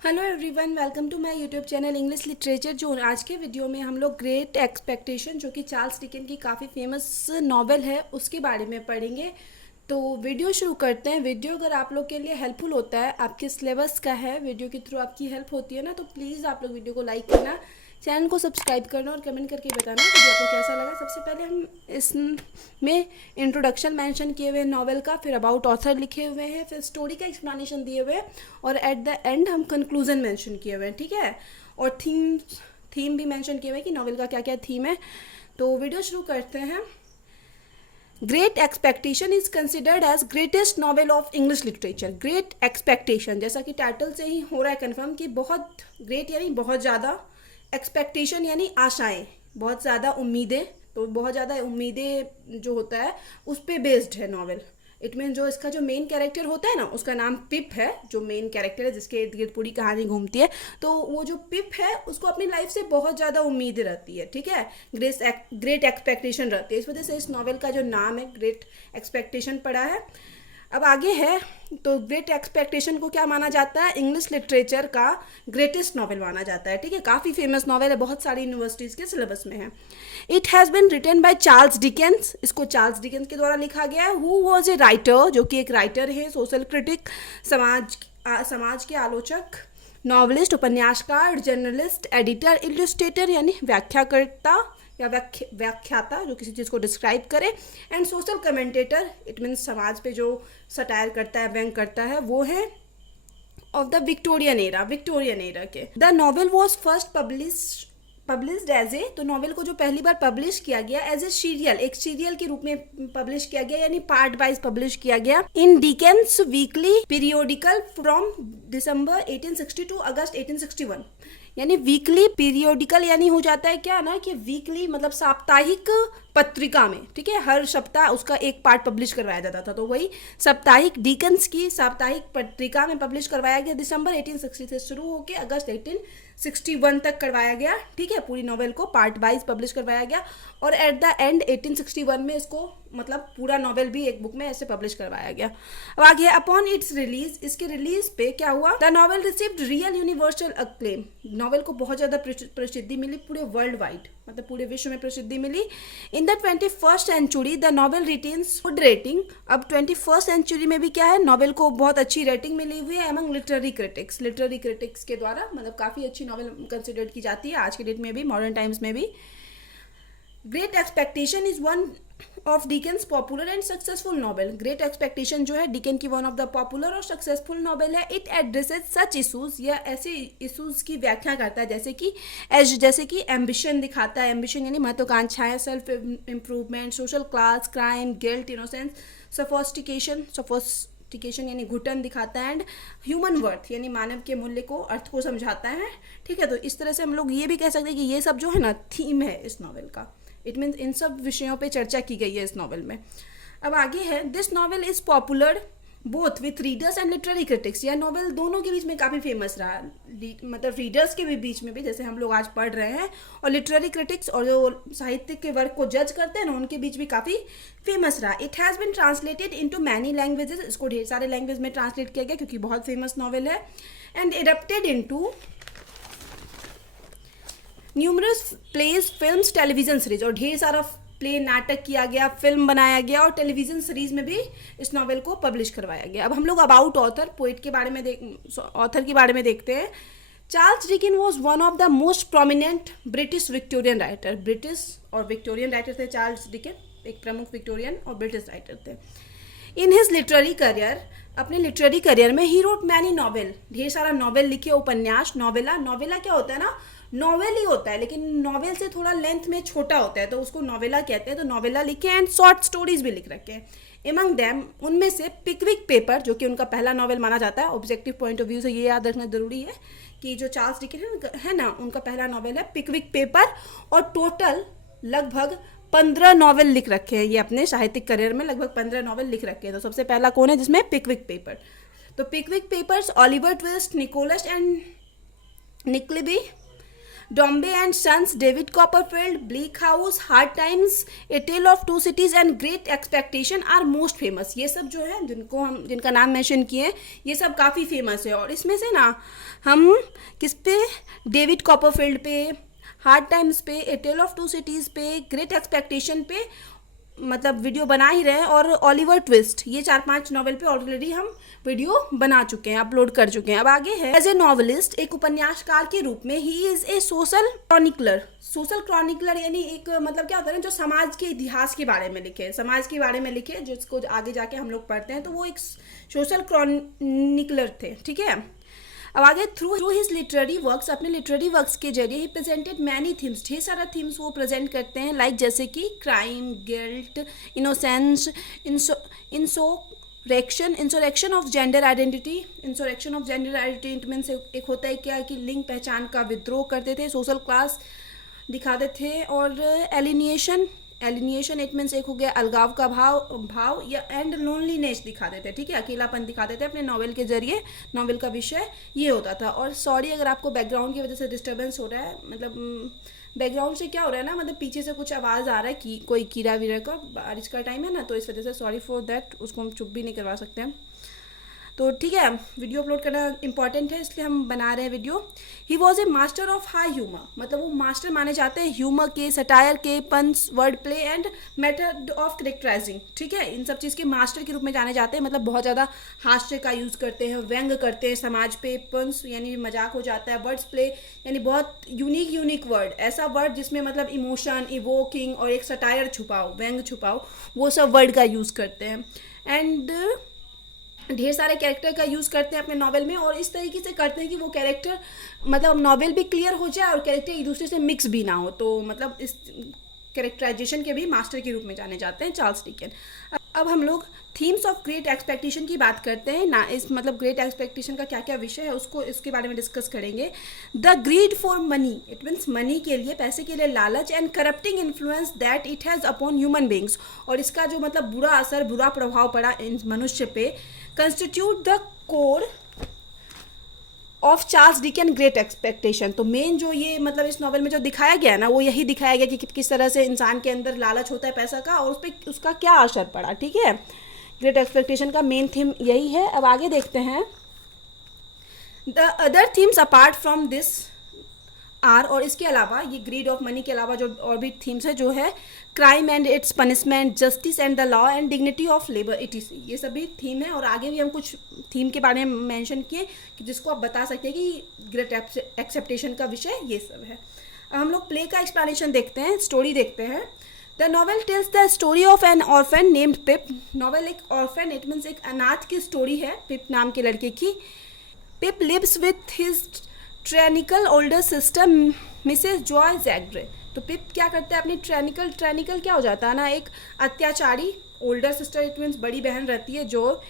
Hello everyone, welcome to my YouTube channel English literature. जो आज के वीडियो में हम लोग ग्रेट एक्सपेक्टेशन, जो कि चार्ल्स डिकेंस की काफ़ी फेमस नॉवेल है, उसके बारे में पढ़ेंगे। तो वीडियो शुरू करते हैं। वीडियो अगर आप लोग के लिए हेल्पफुल होता है, आपके सिलेबस का है, वीडियो के थ्रू आपकी हेल्प होती है ना, तो प्लीज़ आप लोग वीडियो को लाइक करना, चैनल को सब्सक्राइब करना और कमेंट करके बताना वीडियो आपको कैसा लगा। सबसे पहले हम इसमें इंट्रोडक्शन मेंशन किए हुए हैं नॉवेल का, फिर अबाउट ऑथर लिखे हुए हैं, फिर स्टोरी का एक्सप्लेनेशन दिए हुए हैं और एट द एंड हम कंक्लूजन मेंशन किए हुए हैं, ठीक है। और थीम भी मेंशन किए हुए हैं कि नॉवेल का क्या क्या थीम है। तो वीडियो शुरू करते हैं। Great expectation is considered as greatest novel of English literature. Great expectation, जैसा कि टाइटल से ही हो रहा है कन्फर्म कि बहुत ग्रेट यानी बहुत ज़्यादा, एक्सपेक्टेशन यानी आशाएं, बहुत ज़्यादा उम्मीदें। तो बहुत ज़्यादा उम्मीदें जो होता है उस पर बेस्ड है नॉवेल। इट मीन जो इसका जो मेन कैरेक्टर होता है ना, उसका नाम पिप है, जो मेन कैरेक्टर है जिसके इर्द गिर्द पूरी कहानी घूमती है। तो वो जो पिप है उसको अपनी लाइफ से बहुत ज़्यादा उम्मीदें रहती है, ठीक है। ग्रेट एक्सपेक्टेशन रहती है, इस वजह से इस नॉवेल का जो नाम है ग्रेट एक्सपेक्टेशन पड़ा है। अब आगे है, तो ग्रेट एक्सपेक्टेशन को क्या माना जाता है? इंग्लिश लिटरेचर का ग्रेटेस्ट नॉवेल माना जाता है, ठीक है। काफ़ी फेमस नॉवेल है, बहुत सारी यूनिवर्सिटीज़ के सिलेबस में है। It has been written by Charles Dickens. इसको चार्ल्स डिकेंस के द्वारा लिखा गया है। हु वॉज ए राइटर, जो कि एक राइटर है, सोशल क्रिटिक, समाज के आलोचक, नॉवलिस्ट, उपन्यासकार, जर्नलिस्ट, एडिटर, इलस्ट्रेटर यानी व्याख्याकर्ता या व्याख्याता जो किसी चीज़ को डिस्क्राइब करे, and social commentator, it means समाज पे जो सटायर करता है, व्यंग करता है, वो है ऑफ द विक्टोरियन एरा के। The novel was first published as a, तो नॉवेल को जो पहली बार पब्लिश किया गया एज ए सीरियल, एक सीरियल के रूप में पब्लिश किया गया, यानी पार्ट वाइज पब्लिश किया गया in Dickens weekly periodical from December 1860 to August 1861। यानी वीकली पीरियोडिकल यानी हो जाता है क्या ना, कि वीकली मतलब साप्ताहिक पत्रिका में, ठीक है, हर सप्ताह उसका एक पार्ट पब्लिश करवाया जाता था। तो वही साप्ताहिक डिकेंस की साप्ताहिक पत्रिका में पब्लिश करवाया गया दिसंबर 1860 से शुरू होकर अगस्त 1861 तक करवाया गया, ठीक है। पूरी नॉवेल को पार्ट वाइज पब्लिश करवाया गया और एट द एंड 1861 में इसको मतलब पूरा नॉवेल भी एक बुक में ऐसे पब्लिश करवाया गया। अब आगे, अपॉन इट्स रिलीज, इसके रिलीज पे क्या हुआ? The novel received real universal acclaim. Novel को बहुत ज़्यादा प्रसिद्धि मिली पूरे वर्ल्ड वाइड, मतलब पूरे विश्व में प्रसिद्धि मिली। In the 21st century the novel retains good rating. अब 21st सेंचुरी में भी क्या है, नॉवेल को बहुत अच्छी रेटिंग मिली हुई है एमंग लिटरेरी क्रिटिक्स के द्वारा, मतलब काफ़ी अच्छी नॉवेल कंसिडर की जाती है आज के डेट में भी, मॉडर्न टाइम्स में भी। Great expectation is one of Dickens popular and successful novel. Great expectation जो है डिकेन की वन ऑफ द पॉपुलर और सक्सेसफुल नॉवेल है। इट एड्रेसेस सच इशूज, या ऐसे इशूज की व्याख्या करता है जैसे कि एम्बिशन दिखाता है, एम्बिशन यानी महत्वाकांक्षाएं, self improvement, social class, crime, guilt, innocence, sophistication यानी घुटन दिखाता है, एंड ह्यूमन वर्थ यानी मानव के मूल्य को, अर्थ को समझाता है, ठीक है। तो इस तरह से हम लोग ये भी कह सकते हैं कि ये सब जो है ना थीम है इस नॉवेल का। इट मीन्स इन सब विषयों पे चर्चा की गई है इस नॉवेल में। अब आगे है, this novel is popular both with readers and literary critics. यह नॉवेल दोनों के बीच में काफ़ी फेमस रहा, मतलब रीडर्स के भी बीच में भी, जैसे हम लोग आज पढ़ रहे हैं, और लिटरेरी क्रिटिक्स और जो साहित्य के वर्क को जज करते हैं ना, उनके बीच भी काफ़ी फेमस रहा। It has bin translated into many languages. इसको ढेर सारे लैंग्वेज में ट्रांसलेट किया गया क्योंकि बहुत फेमस नॉवेल है। And adapted into numerous plays, films, television series, और ढेर सारा प्ले, नाटक किया गया, फिल्म बनाया गया, और टेलीविजन सीरीज में भी इस नॉवेल को पब्लिश करवाया गया। अब हम लोग अबाउट ऑथर, पोइट के बारे में ऑथर के बारे में देखते हैं। Charles Dicken was one of the most prominent British Victorian writer. British और विक्टोरियन राइटर थे चार्ल्स डिकेन, एक प्रमुख विक्टोरियन और ब्रिटिश राइटर थे। इन हिज लिटरेरी करियर, अपने लिटरेरी करियर में ही रोट मैनी नॉवेल, ढेर सारा नॉवेल लिखे, उपन्यास, नॉवेला क्या होता है ना, नॉवेल ही होता है लेकिन नॉवेल से थोड़ा लेंथ में छोटा होता है, तो उसको नॉवेला कहते हैं। तो नॉवेला लिखे, एंड शॉर्ट स्टोरीज भी लिख रखे हैं। एमंग दैम, उनमें से पिकविक पेपर, जो कि उनका पहला नॉवेल माना जाता है। ऑब्जेक्टिव पॉइंट ऑफ व्यू से ये याद रखना जरूरी है कि जो चार्ल्स डिकेन है ना, उनका पहला नॉवेल है पिकविक पेपर, और टोटल लगभग 15 नॉवेल लिख रखे हैं। ये अपने साहित्यिक करियर में लगभग 15 नॉवेल लिख रखे हैं। तो सबसे पहला कौन है जिसमें? Pickwick paper. तो Pickwick papers, Oliver Twist, Nicholas and Nickleby, Dombey and Sons, David Copperfield, Bleak House, Hard Times, a tale of two cities and great expectation are most famous. ये सब जो है जिनका नाम मेंशन किए हैं ये सब काफ़ी फेमस है। और इसमें से ना हम किस पे, डेविड कॉपरफील्ड पे, हार्ड टाइम्स पे, ए टेल ऑफ टू सिटीज़ पे, ग्रेट एक्सपेक्टेशन पे मतलब वीडियो बना ही रहे हैं। और ओलिवर ट्विस्ट, ये 4-5 नॉवेल पे ऑलरेडी हम वीडियो बना चुके हैं, अपलोड कर चुके हैं। अब आगे है, एज ए नॉवलिस्ट, एक उपन्यासकार के रूप में he is a social chronicler. Social chronicler यानी एक मतलब क्या होता है ना, जो समाज के इतिहास के बारे में लिखे, समाज के बारे में लिखे, जिसको आगे जाके हम लोग पढ़ते हैं, तो वो एक सोशल क्रॉनिकलर थे, ठीक है। अब आगे, थ्रू हिज लिटरेरी वर्क्स, अपने लिटरेरी वर्क्स के जरिए ही प्रेजेंटेड मैनी थीम्स, ढेर सारा थीम्स वो प्रेजेंट करते हैं, लाइक जैसे कि crime, guilt, innocence, insurrection of gender identity. Insurrection of gender identity means एक होता है क्या कि लिंग पहचान का विद्रोह करते थे, सोशल क्लास दिखाते थे। और एलिनिएशन इट मीन्स एक हो गया अलगाव का भाव या एंड लोनलीनेस दिखाते थे, ठीक है, अकेलापन दिखाते थे अपने नॉवेल के जरिए। नॉवेल का विषय ये होता था। और सॉरी अगर आपको बैकग्राउंड की वजह से डिस्टर्बेंस हो रहा है, मतलब बैकग्राउंड से क्या हो रहा है ना, मतलब पीछे से कुछ आवाज़ आ रहा है कि कोई कीड़ा वीरा का, बारिश का टाइम है ना, तो इस वजह से सॉरी फॉर दैट, उसको हम चुप भी नहीं करवा सकते हैं। तो ठीक है, वीडियो अपलोड करना इंपॉर्टेंट है, इसलिए हम बना रहे हैं video. He was a master of high humour, मतलब वो मास्टर माने जाते हैं ह्यूमर के, सटायर के, puns, word play and method of characterising, ठीक है, इन सब चीज़ के मास्टर के रूप में जाने जाते हैं। मतलब बहुत ज़्यादा हास्य का यूज़ करते हैं, व्यंग करते हैं समाज पे, पंस यानी मजाक हो जाता है, वर्ड्स प्ले यानी बहुत यूनिक वर्ड, ऐसा वर्ड जिसमें मतलब इमोशन, इवोकिंग और एक सटायर छुपाओ, व्यंग छुपाओ, वो सब वर्ड का यूज़ करते हैं। एंड ढेर सारे कैरेक्टर का यूज़ करते हैं अपने नॉवेल में, और इस तरीके से करते हैं कि वो कैरेक्टर मतलब नॉवेल भी क्लियर हो जाए और कैरेक्टर एक दूसरे से मिक्स भी ना हो। तो मतलब इस कैरेक्टराइजेशन के भी मास्टर के रूप में जाने जाते हैं चार्ल्स डिकेन। अब हम लोग थीम्स ऑफ ग्रेट एक्सपेक्टेशन की बात करते हैं ना, इस मतलब ग्रेट एक्सपेक्टेशन का क्या क्या विषय है उसको इसके बारे में डिस्कस करेंगे। The greed for money, it means money के लिए, पैसे के लिए लालच, and corrupting influence that it has upon human beings, और इसका जो मतलब बुरा असर, बुरा प्रभाव पड़ा इन मनुष्य पे, constitute the core of Charles Dicken great expectation. तो मेन जो ये मतलब इस नॉवल में जो दिखाया गया है ना, वो यही दिखाया गया कि किस तरह से इंसान के अंदर लालच होता है पैसा का, और उस पर उसका क्या असर पड़ा, ठीक है। ग्रेट एक्सपेक्टेशन का मेन थीम यही है। अब आगे देखते हैं, the other themes apart from this are, और इसके अलावा ये ग्रीड ऑफ मनी के अलावा जो और भी थीम्स है, जो है crime and it's punishment, justice and the law and dignity of labour, etc., ये सभी थीम है। और आगे भी हम कुछ थीम के बारे में मेंशन किए कि जिसको आप बता सकते हैं कि ग्रेट एक्सेप्टेशन का विषय ये सब है। अब हम लोग प्ले का एक्सप्लेनेशन देखते हैं, स्टोरी देखते हैं। The novel tells the story of N orphan named pip. Novel एक ऑर्फन, इट मीन्स एक अनाथ की स्टोरी है, पिप नाम के लड़के की। Pip lives with his tyrannical older sister Mrs Joe जैग्रे। तो पिप क्या करते हैं अपनी ट्रेनिकल क्या हो जाता है ना, एक अत्याचारी ओल्डर सिस्टर, इट मीन्स बड़ी बहन रहती है जो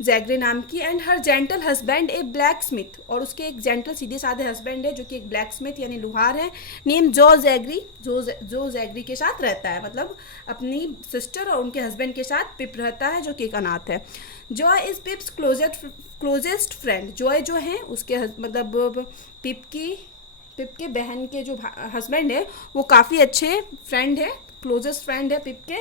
जैग्रे नाम की, and her gentle husband A black Smith, और उसके एक जेंटल सीधे साधे हस्बैंड है जो कि एक ब्लैक स्मिथ यानी लोहार है, नेम जो जैग्री, जो जैग्री के साथ रहता है, मतलब अपनी सिस्टर और उनके हस्बैंड के साथ पिप रहता है जो कि एक अनाथ है। Joy is पिप्स closest friend, Joy जो है उसके मतलब पिप के बहन के जो हस्बैंड है वो काफ़ी अच्छे फ्रेंड है, क्लोजेस्ट फ्रेंड है पिप के।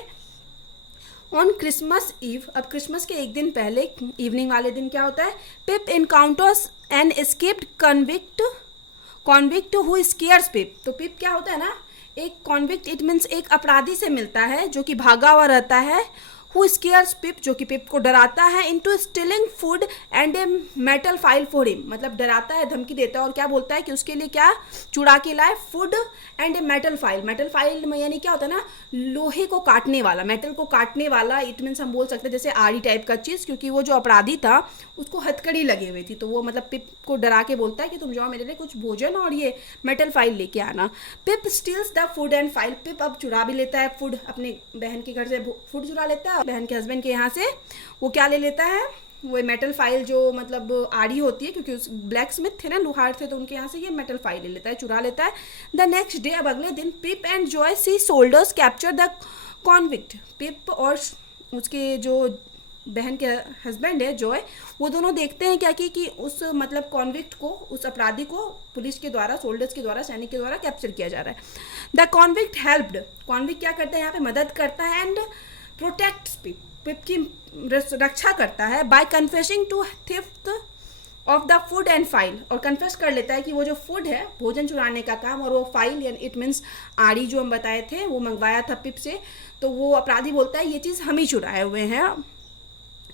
ऑन क्रिसमस ईव, अब क्रिसमस के एक दिन पहले इवनिंग वाले दिन क्या होता है, Pip encounters an escaped convict who scares Pip. तो पिप क्या होता है ना, एक कॉन्विक्ट, इट मीन्स एक अपराधी से मिलता है जो कि भागा हुआ रहता है, हु स्केयर्स पिप, जो कि पिप को डराता है, into stealing food and a metal file for him, मतलब डराता है, धमकी देता है, और क्या बोलता है कि उसके लिए क्या चुरा के लाए, food and a metal file में यानी क्या होता है ना, लोहे को काटने वाला, मेटल को काटने वाला, इट मीन्स हम बोल सकते हैं जैसे आड़ी टाइप का चीज़, क्योंकि वो जो अपराधी था उसको हथकड़ी लगी हुई थी, तो वो मतलब पिप को डरा के बोलता है कि तुम जाओ मेरे लिए कुछ भोजन और ये मेटल फाइल लेके आना। Pip steals the food and file, Pip अब चुरा भी लेता है फूड, अपने बहन के घर से फूड चुरा लेता है, बहन के हस्बैंड के यहाँ से वो क्या ले लेता है, वो मेटल फाइल जो मतलब आड़ी होती है, क्योंकि उस ब्लैक स्मिथ थे ना, लोहार थे, तो उनके यहाँ से ये मेटल फाइल ले लेता है, चुरा लेता है। द नेक्स्ट डे, अब अगले दिन, Pip and Joe see soldiers capture the convict, Pip और उसके जो बहन के हस्बैंड है जॉय, वो दोनों देखते हैं क्या कि उस मतलब कॉन्विक्ट को, उस अपराधी को पुलिस के द्वारा, सोल्जर्स के द्वारा, सैनिक के द्वारा कैप्चर किया जा रहा है। द कॉन्विक्ट हेल्प्ड, कॉन्विक्ट क्या करता है यहाँ पे, मदद करता है, एंड प्रोटेक्ट्स पिप, पिप की रक्षा करता है, by confessing to theft of the food and file, और कन्फेस कर लेता है कि वो जो फूड है, भोजन चुराने का काम, और वो फाइल यानी इट मीन्स आड़ी जो हम बताए थे वो मंगवाया था पिप से, तो वो अपराधी बोलता है ये चीज़ हम ही चुराए हुए हैं।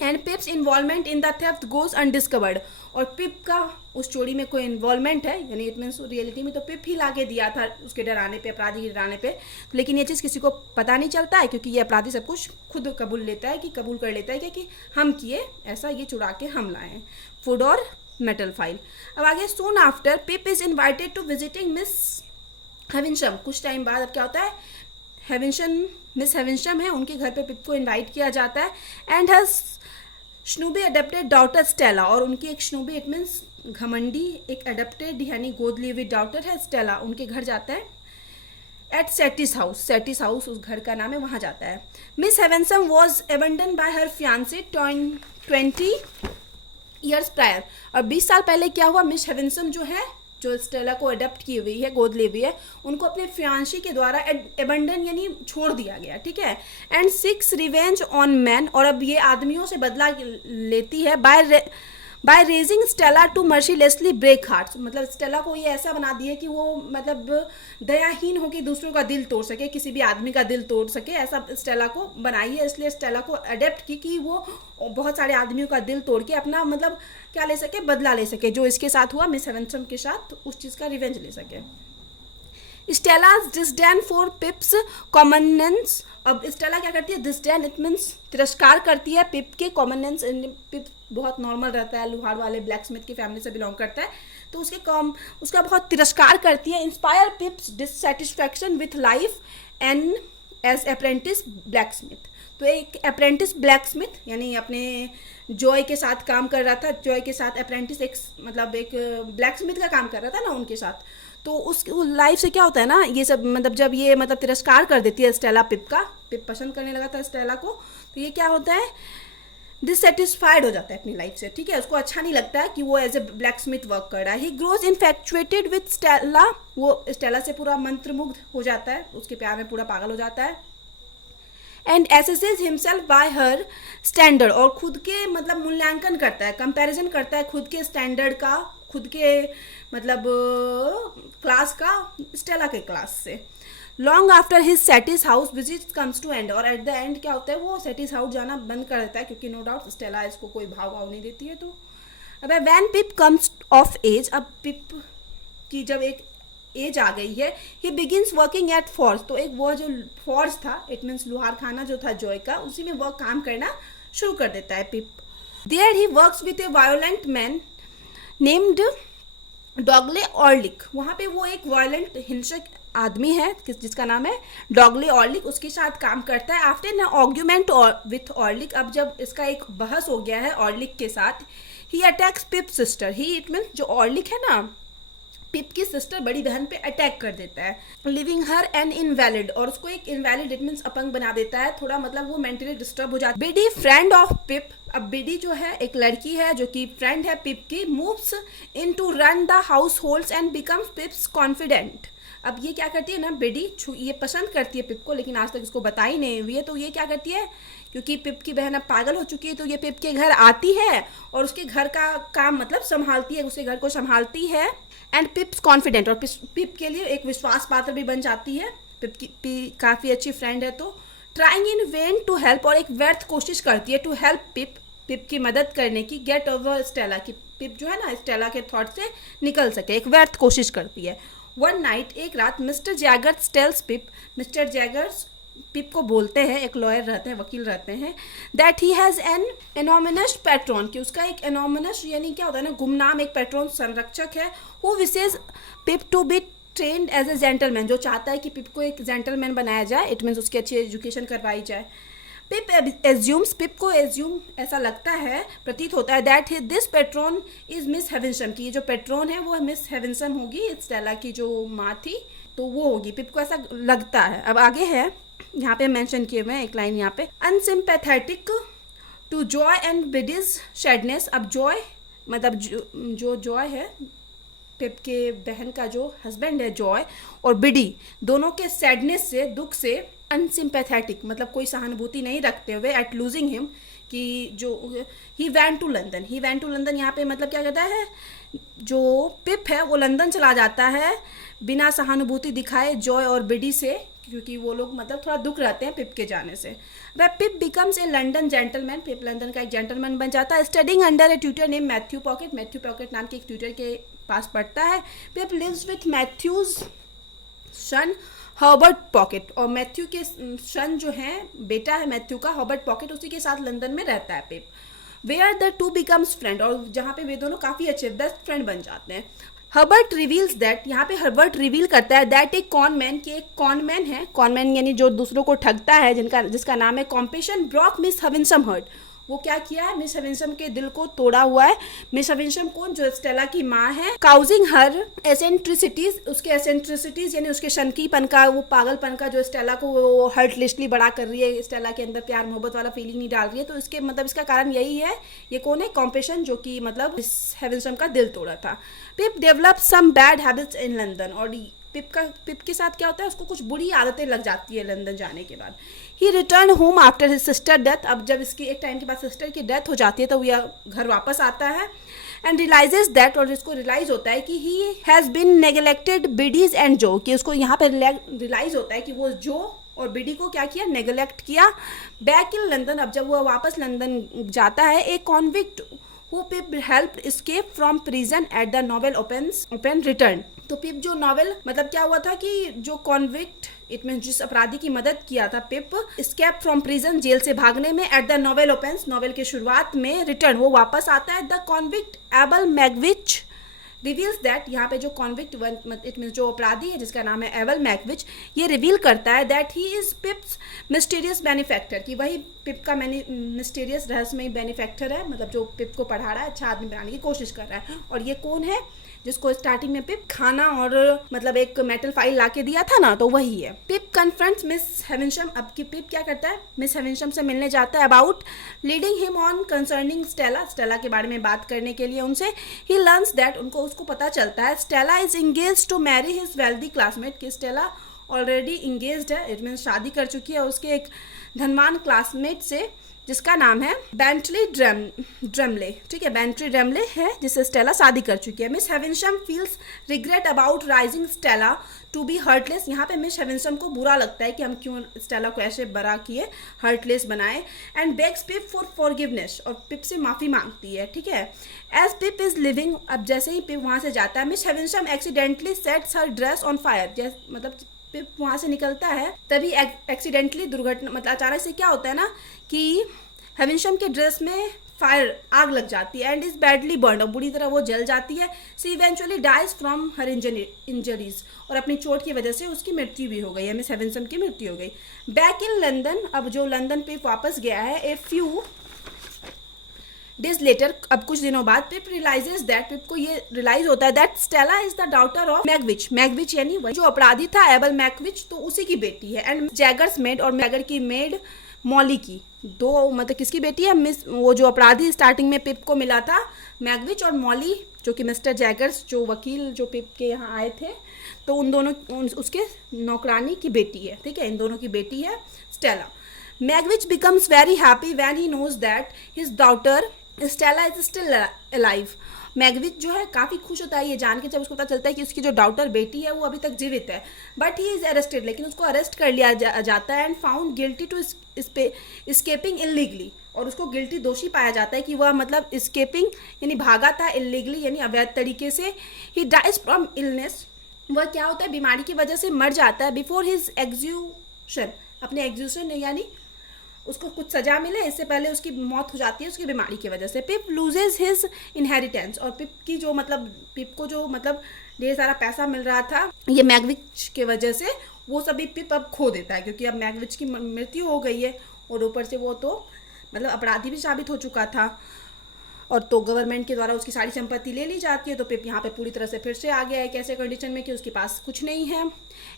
And पिप्स involvement in the theft goes undiscovered, और पिप का उस चोरी में कोई इन्वॉल्वमेंट है यानी इट मीन्स रियलिटी में तो पिप ही लाके दिया था उसके डराने पे, अपराधी के डराने पे, लेकिन ये चीज़ किसी को पता नहीं चलता है क्योंकि ये अपराधी सब कुछ खुद कबूल कर लेता है कि हम किए ऐसा, ये चुरा के हम लाए फूड और मेटल फाइल। अब आगे, soon after Pip is invited to visiting Miss Havisham, कुछ टाइम बाद अब क्या होता है, मिस हेविनशम है, उनके घर पे पिप को इनवाइट किया जाता है, and her स्नूबी adapted daughter Stella, और उनकी एक स्नूबी इट मीन्स घमंडी, एक अडेप्टेड यानी गोद ली हुई डॉटर है स्टेला, उनके घर जाता है एट सेटिस हाउस उस घर का नाम है, वहाँ जाता है। Miss Havisham was abandon by her fiance 20 years prior, और 20 साल पहले क्या हुआ, मिस हेविनशम जो है, जो स्टेला को अडॉप्ट की हुई है, गोद ली हुई है, उनको अपने फियांशी के द्वारा एबंडन यानी छोड़ दिया गया, ठीक है। And seeks revenge on man, और अब ये आदमियों से बदला लेती है by raising Stella to mercilessly break hearts, मतलब स्टेला को ये ऐसा बना दिया कि वो मतलब दयाहीन होकर दूसरों का दिल तोड़ सके, किसी भी आदमी का दिल तोड़ सके, ऐसा स्टेला को बनाई है, इसलिए स्टेला को अडेप्ट की कि वो बहुत सारे आदमियों का दिल तोड़ के अपना मतलब क्या ले सके, बदला ले सके, जो इसके साथ हुआ मिस हेविनशम के साथ, उस चीज़ का रिवेंज ले सके। स्टेला's disdain for पिप्स कॉमनेंस, अब स्टेला क्या करती है, डिसडैन इट मीन्स तिरस्कार करती है पिप के कॉमनेंस, पिप बहुत नॉर्मल रहता है, लोहार वाले ब्लैक स्मिथ की फैमिली से बिलोंग करता है, तो उसका बहुत तिरस्कार करती है। Inspire Pip's dissatisfaction with life and as apprentice blacksmith, तो एक अप्रेंटिस ब्लैक स्मिथ यानी अपने जॉय के साथ काम कर रहा था, जॉय के साथ अप्रेंटिस एक मतलब एक ब्लैक स्मिथ का काम कर रहा था ना उनके साथ, तो उस लाइफ से क्या होता है ना, ये सब मतलब जब ये मतलब तिरस्कार कर देती है स्टेला पिप का, पिप पसंद करने लगा था स्टेला को, तो ये क्या होता है, डिससेटिस्फाइड हो जाता है अपनी लाइफ से, ठीक है, उसको अच्छा नहीं लगता है कि वो as a blacksmith work कर रहा है। He grows infatuated with Stella, वो स्टेला से पूरा मंत्रमुग्ध हो जाता है, उसके प्यार में पूरा पागल हो जाता है। And assesses himself by her standard, और खुद के मतलब मूल्यांकन करता है, कंपैरिजन करता है खुद के स्टैंडर्ड का, खुद के मतलब क्लास का स्टेला के क्लास से। Long after his Satis House visit comes to end, और एट द एंड क्या होता है, वो सेटिस हाउस जाना बंद कर देता है क्योंकि नो डाउट स्टेला इसको कोई भाव नहीं देती है। तो अब when Pip comes of age, अब पिप की जब एक एज आ गई है, he begins working at forge, तो एक वो जो फोर्स था इट मीन्स लोहार खाना जो था जॉय का, उसी में वो काम करना शुरू कर देता है Pip. There he works with a violent man named डॉगले ऑर्लिक, वहाँ पे वो एक वायलेंट हिंसक आदमी है जिसका नाम है डॉगले ऑर्लिक, उसके साथ काम करता है। आफ्टर न आर्ग्यूमेंट विथ ऑर्लिक, अब जब इसका एक बहस हो गया है ऑर्लिक के साथ, he attacks Pip sister, he it means जो ऑर्लिक है ना, पिप की सिस्टर बड़ी बहन पे अटैक कर देता है, लिविंग हर एन इनवैलिड, और उसको एक इनवैलिड इट मीन्स अपंग बना देता है, थोड़ा मतलब वो मेंटली डिस्टर्ब हो जाता है। बिडी फ्रेंड ऑफ पिप, अब बिडी जो है एक लड़की है जो कि फ्रेंड है पिप की, moves in to run the household and becomes Pip's confidant. अब ये क्या करती है ना बिडी, ये पसंद करती है पिप को लेकिन आज तक इसको बताई नहीं हुई है, तो ये क्या करती है क्योंकि पिप की बहन अब पागल हो चुकी है, तो ये पिप के घर आती है और उसके घर का काम मतलब संभालती है, उसके घर को संभालती है। एंड पिप्स कॉन्फिडेंट, और पिप के लिए एक विश्वास पात्र भी बन जाती है, पिप की काफ़ी अच्छी फ्रेंड है। तो trying in vain to help, और एक व्यर्थ कोशिश करती है टू हेल्प पिप की मदद करने की, गेट ओवर स्टेला, की पिप जो है ना स्टेला के थॉट से निकल सके, एक व्यर्थ कोशिश करती है। वन नाइट, एक रात, मिस्टर जैगर्स टेल्स पिप, मिस्टर जैगर्स पिप को बोलते हैं, एक लॉयर रहते हैं, वकील रहते हैं, that he has an anonymous patron, कि उसका एक एनोमिनस यानी क्या होता है ना गुमनाम एक पैट्रॉन संरक्षक है, who wishes Pip to be trained as a gentleman, जो चाहता है कि पिप को एक जेंटलमैन बनाया जाए, इट मीन्स उसकी अच्छी एजुकेशन करवाई जाए। पिप को एज्यूम ऐसा लगता है, प्रतीत होता है, that this patron is Miss Havisham, की ये जो पेट्रॉन है वो मिस हेविनशम होगी, स्टेला की जो माँ थी तो वो होगी, पिप को ऐसा लगता है। अब आगे है यहाँ पे मेंशन किए हुए हैं एक लाइन यहाँ पे, अनसिम्पैथेटिक टू जॉय एंड बिडीज सैडनेस। अब जॉय मतलब जो जॉय है पिप के बहन का जो हस्बैंड है जॉय, और बिडी दोनों के सैडनेस से, दुख से, अनसिम्पैथेटिक मतलब कोई सहानुभूति नहीं रखते हुए, एट लूजिंग हिम कि जो ही वैन टू लंदन यहाँ पे मतलब क्या कहता है, जो पिप है वो लंदन चला जाता है बिना सहानुभूति दिखाए जॉय और बिडी से, क्योंकि वो लोग मतलब थोड़ा दुख रहते हैं पिप के जाने से। वह Pip becomes a London gentleman, Pip London का एक जेंटलमैन बन जाता है। Studying under a tutor name Matthew Pocket नाम के एक ट्यूटर के पास पढ़ता है। Pip lives with Matthew's son Herbert Pocket, और मैथ्यू के सन जो है बेटा है मैथ्यू का हर्बर्ट पॉकेट, उसी के साथ लंदन में रहता है Pip. Where the two becomes friend, और जहाँ पे वे दोनों काफ़ी अच्छे बेस्ट फ्रेंड बन जाते हैं। हर्बर्ट रिवील्स दैट, यहाँ पे हर्बर्ट रिवील करता है दैट एक कॉनमैन, कि एक कॉनमैन है, कॉनमैन यानी जो दूसरों को ठगता है, जिसका नाम है कॉम्पेशन, ब्रॉक मिस हविनसम हर्ट। वो क्या किया है, मिस हविनसम के दिल को तोड़ा हुआ है। मिस हविनसम कौन, जो स्टेला की माँ है। काउजिंग हर एसेंट्रिसिटीज, उसके एसेंट्रिसिटीज यानी उसके शनकीपन का, वो पागलपन का जो स्टेला को वो हर्टलिस्टली बड़ा कर रही है, स्टेला के अंदर प्यार मोहब्बत वाला फीलिंग नहीं डाल रही है, तो इसके मतलब इसका कारण यही है। ये कौन है, कॉम्पेशन, जो कि मतलब मिस हविनसम का दिल तोड़ा था। Pip develop some bad habits in London, और पिप के साथ क्या होता है, उसको कुछ बुरी आदतें लग जाती है लंदन जाने के बाद। He return home after his sister death, अब जब इसकी एक टाइम के बाद सिस्टर की डेथ हो जाती है तो यह घर वापस आता है। एंड रियलाइजेस दैट, और इसको रियलाइज होता है कि he has been neglected Biddy's and Joe, कि उसको यहाँ पर रियलाइज होता है कि वो जो और बिडी को क्या किया, नेग्लेक्ट किया। बैक इन लंदन, अब जब वो वापस लंदन जाता है, एक convict who pip help escape from prison at the novel open return. तो पिप जो नॉवेल मतलब क्या हुआ था कि जो कॉन्विक्ट इट मीन जिस अपराधी की मदद किया था पिप एस्केप फ्रॉम प्रिजन, जेल से भागने में, at the novel opens, novel के शुरुआत में, रिटर्न वो वापस आता है। The convict able Magwitch reveals that, यहाँ पे जो कॉन्विक्ट इट मीन जो अपराधी है जिसका नाम है एबल मैगविच, ये रिवील करता है that he is पिप्स mysterious benefactor, कि वही पिप का मिस्टीरियस रहस्यमयी बेनिफैक्टर है, मतलब जो पिप को पढ़ा रहा है, अच्छा आदमी बनाने की कोशिश कर रहा है। और ये कौन है, जिसको स्टार्टिंग में पिप खाना और मतलब एक मेटल फाइल ला के दिया था ना, तो वही है। पिप कन्फ्रंट्स मिस हेविनशम, अब की पिप क्या करता है, मिस हेविनशम से मिलने जाता है about leading him on concerning Stella के बारे में बात करने के लिए उनसे। ही लर्न्स दैट, उसको पता चलता है Stella is engage to marry his wealthy classmate, कि स्टेला ऑलरेडी इंगेज्ड है, इट मीन शादी कर चुकी है उसके एक धनवान क्लासमेट से, जिसका नाम है बेंटली ड्रमले, ठीक है, बेंटली ड्रमले है, जिससे स्टेला शादी कर चुकी है। Miss Havisham feels regret about raising Stella to be heartless, यहाँ पे मिस हेविनशम को बुरा लगता है कि हम क्यों स्टेला को ऐसे बड़ा किए, हर्टलेस बनाए। And bags pip for forgiveness, और पिप से माफ़ी मांगती है, ठीक है। एज पिप इज लिविंग, अब जैसे ही पिप वहाँ से जाता है, Miss Havisham accidentally sets her dress on fire, मतलब पिप वहाँ से निकलता है तभी एक्सीडेंटली दुर्घटना, मतलब अचानक से क्या होता है ना कि हेविनशम के ड्रेस में फायर, आग लग जाती है, एंड इज बैडली बर्न, और बुरी तरह वो जल जाती है। She eventually dies from her injuries, और अपनी चोट की वजह से उसकी मृत्यु भी हो गई है, मिस हेविनशम की मृत्यु हो गई। बैक इन लंदन, अब जो लंदन पिप वापस गया है, ए फ्यू डेज लेटर, अब कुछ दिनों बाद, पिप रियलाइजेस दैट, पिप को ये रियलाइज होता है that Stella is the daughter of Magwitch यानी वही जो अपराधी था एबल मैगविच, तो उसी की बेटी है। एंड जैगर्स मेड, और मैगर की मेड मॉली की, दो मतलब किसकी बेटी है, मिस वो जो अपराधी स्टार्टिंग में पिप को मिला था मैगविच, और मॉली जो कि मिस्टर जैगर्स जो वकील जो पिप के यहाँ आए थे, तो उन दोनों उसके नौकरानी की बेटी है, ठीक है, इन दोनों की बेटी है Stella. Magwitch becomes very happy when he knows that his daughter Stella is still alive, Magwitch जो है काफ़ी खुश होता है ये जान के जब उसको पता चलता है कि उसकी जो डॉटर बेटी है वो अभी तक जीवित है। बट ही इज़ अरेस्टेड, लेकिन उसको अरेस्ट कर लिया जाता है, and found guilty to escaping illegally, और उसको गिल्टी दोषी पाया जाता है कि वह मतलब स्केपिंग यानी भागा था, इलीगली यानी अवैध तरीके से। ही डाइज फ्रॉम इलनेस, वह क्या होता है बीमारी की वजह से मर जाता है। बिफोर हिज एग्जीक्यूशन, अपने एग्जीक्यूशन यानी उसको कुछ सजा मिले इससे पहले उसकी मौत हो जाती है उसकी बीमारी की वजह से। पिप लूजेज हिज इनहेरिटेंस, और पिप की जो मतलब पिप को जो मतलब ढेर सारा पैसा मिल रहा था ये मैगविच के वजह से, वो सभी पिप अब खो देता है, क्योंकि अब मैगविच की मृत्यु हो गई है, और ऊपर से वो तो मतलब अपराधी भी साबित हो चुका था, और तो गवर्नमेंट के द्वारा उसकी सारी संपत्ति ले ली जाती है। तो पिप यहाँ पे पूरी तरह से फिर से आ गया है एक ऐसे कंडीशन में कि उसके पास कुछ नहीं है।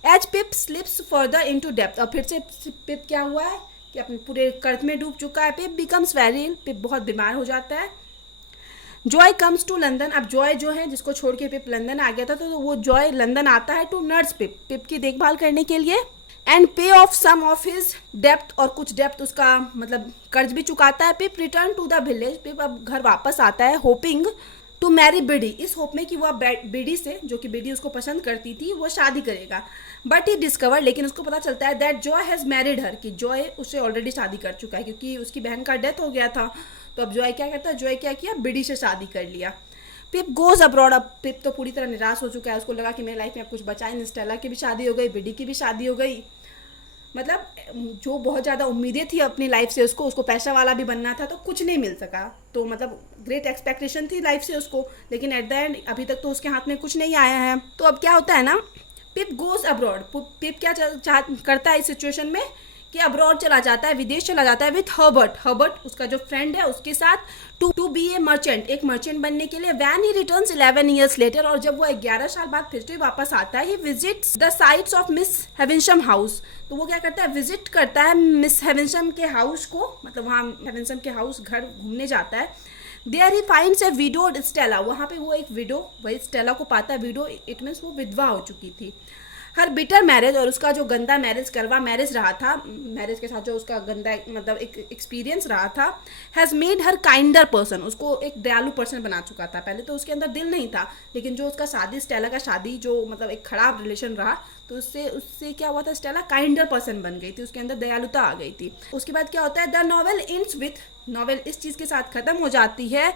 एज पिप स्लिप्स फर्दर इनटू डेप्थ, और फिर से पिप क्या हुआ है कि अपने पूरे कर्ज में डूब चुका है। पिप बिकम्स वेरी इल, पिप बहुत बीमार हो जाता है। जॉय कम्स टू लंदन, अब जॉय जो है जिसको छोड़ के पिप लंदन आ गया था, तो वो जॉय लंदन आता है टू नर्स पिप, पिप की देखभाल करने के लिए, and pay off some of his डेप्थ, और कुछ डेप्थ उसका मतलब कर्ज भी चुकाता है। Pip return to the village, Pip अब घर वापस आता है, होपिंग टू मैरी बिडी, इस होप में कि वो बिडी से, जो कि बिडी उसको पसंद करती थी, वो शादी करेगा। बट ही डिस्कवर, लेकिन उसको पता चलता है दैट जॉय हैज़ मैरिड हर, कि जॉय उससे ऑलरेडी शादी कर चुका है, क्योंकि उसकी बहन का डेथ हो गया था। तो अब जॉय क्या करता है, जॉय क्या किया, बिडी से शादी कर लिया। पिप गोज अब्रॉड, अब पिप तो पूरी तरह निराश हो चुका है, उसको लगा कि मेरी लाइफ में अब कुछ बचा ही नहीं, स्टेला की भी शादी हो गई, बिडी की भी शादी हो गई, मतलब जो बहुत ज़्यादा उम्मीदें थी अपनी लाइफ से उसको पैसा वाला भी बनना था, तो कुछ नहीं मिल सका। तो मतलब ग्रेट एक्सपेक्टेशन थी लाइफ से उसको, लेकिन एट द एंड अभी तक तो उसके हाथ में कुछ नहीं आया है। तो अब क्या होता है ना, पिप गोज अब्रॉड, पिप क्या करता है इस सिचुएशन में कि अब्रॉड चला जाता है, विदेश चला जाता है विथ हर्बर्ट, हर्बर्ट उसका जो फ्रेंड है उसके साथ, टू बी ए मर्चेंट, एक मर्चेंट बनने के लिए। When he returns 11 years later, और जब वो 11 साल बाद फिर से वापस आता है, he visits the sites of Miss Havisham house, तो वो क्या करता है, विजिट करता है मिस हेविनशम के हाउस को, मतलब वहाँ हेविनशम के हाउस घर घूमने जाता है। There he finds a widowed Stella, वहाँ पे वो एक विडो, वही स्टेला को पाता है, विडो इट मीन्स वो विधवा हो चुकी थी। हर बिटर मैरिज, और उसका जो गंदा मैरिज, करवा मैरिज रहा था, मैरिज के साथ जो उसका गंदा मतलब एक एक्सपीरियंस रहा था, has made her kinder person, उसको एक दयालु पर्सन बना चुका था। पहले तो उसके अंदर दिल नहीं था, लेकिन जो उसका शादी, स्टेला का शादी जो मतलब एक खराब रिलेशन रहा, तो उससे क्या हुआ था, स्टेला काइंडर पर्सन बन गई थी, उसके अंदर दयालुता आ गई थी। उसके बाद क्या होता है, the novel ends with, novel इस चीज़ के साथ खत्म हो जाती है,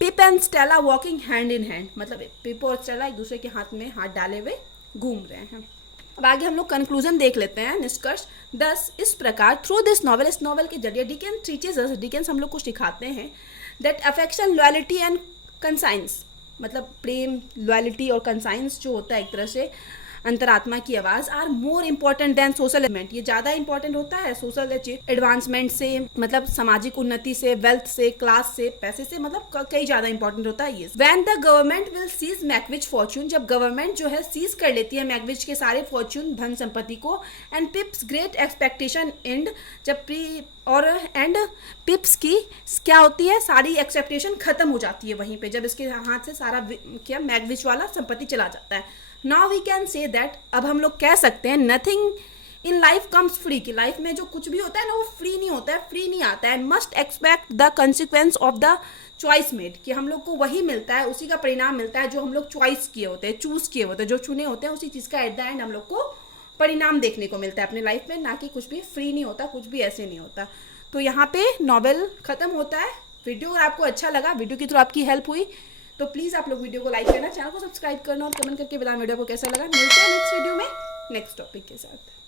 Pip and Stella walking hand in hand, मतलब पिप और स्टेला एक दूसरे के हाथ में हाथ डाले हुए घूम रहे हैं। अब आगे हम लोग कंक्लूजन देख लेते हैं, निष्कर्ष। दस इस प्रकार थ्रू दिस नॉवल, इस नॉवल के जरिए डिकेंस टीचेस अस, डिकेंस हम लोग को सिखाते हैं that affection, loyalty and conscience, मतलब प्रेम, लॉयल्टी और कंसाइंस जो होता है एक तरह से अंतरात्मा की आवाज़, are more important than social advancement, ये ज़्यादा इंपॉर्टेंट होता है सोशल एडवांसमेंट से, मतलब सामाजिक उन्नति से, वेल्थ से, क्लास से, पैसे से, मतलब कई ज़्यादा इंपॉर्टेंट होता है ये। When the government will seize Magwitch fortune, जब गवर्नमेंट जो है सीज कर लेती है मैकविच के सारे फॉर्च्यून, धन संपत्ति को, एंड पिप्स ग्रेट एक्सपेक्टेशन एंड, जब एंड पिप्स की क्या होती है, सारी एक्सपेक्टेशन खत्म हो जाती है वहीं पे, जब इसके हाथ से सारा क्या मैकविच वाला संपत्ति चला जाता है। Now we can say that, अब हम लोग कह सकते हैं, nothing in life comes free, कि लाइफ में जो कुछ भी होता है ना वो फ्री नहीं होता है, फ्री नहीं आता है। Must expect the consequence of the choice made, कि हम लोग को वही मिलता है, उसी का परिणाम मिलता है जो हम लोग चॉइस किए होते हैं, चूज किए होते हैं, जो चुने होते हैं, उसी चीज़ का एट द एंड हम लोग को परिणाम देखने को मिलता है अपने लाइफ में, ना कि कुछ भी फ्री नहीं होता, कुछ भी ऐसे नहीं होता। तो यहाँ पे नॉवेल खत्म होता है। वीडियो अगर आपको अच्छा लगा, वीडियो की थ्रू आपकी हेल्प हुई, तो प्लीज़ आप लोग वीडियो को लाइक करना, चैनल को सब्सक्राइब करना और कमेंट करके बताना वीडियो को कैसा लगा। मिलते हैं नेक्स्ट वीडियो में नेक्स्ट टॉपिक के साथ।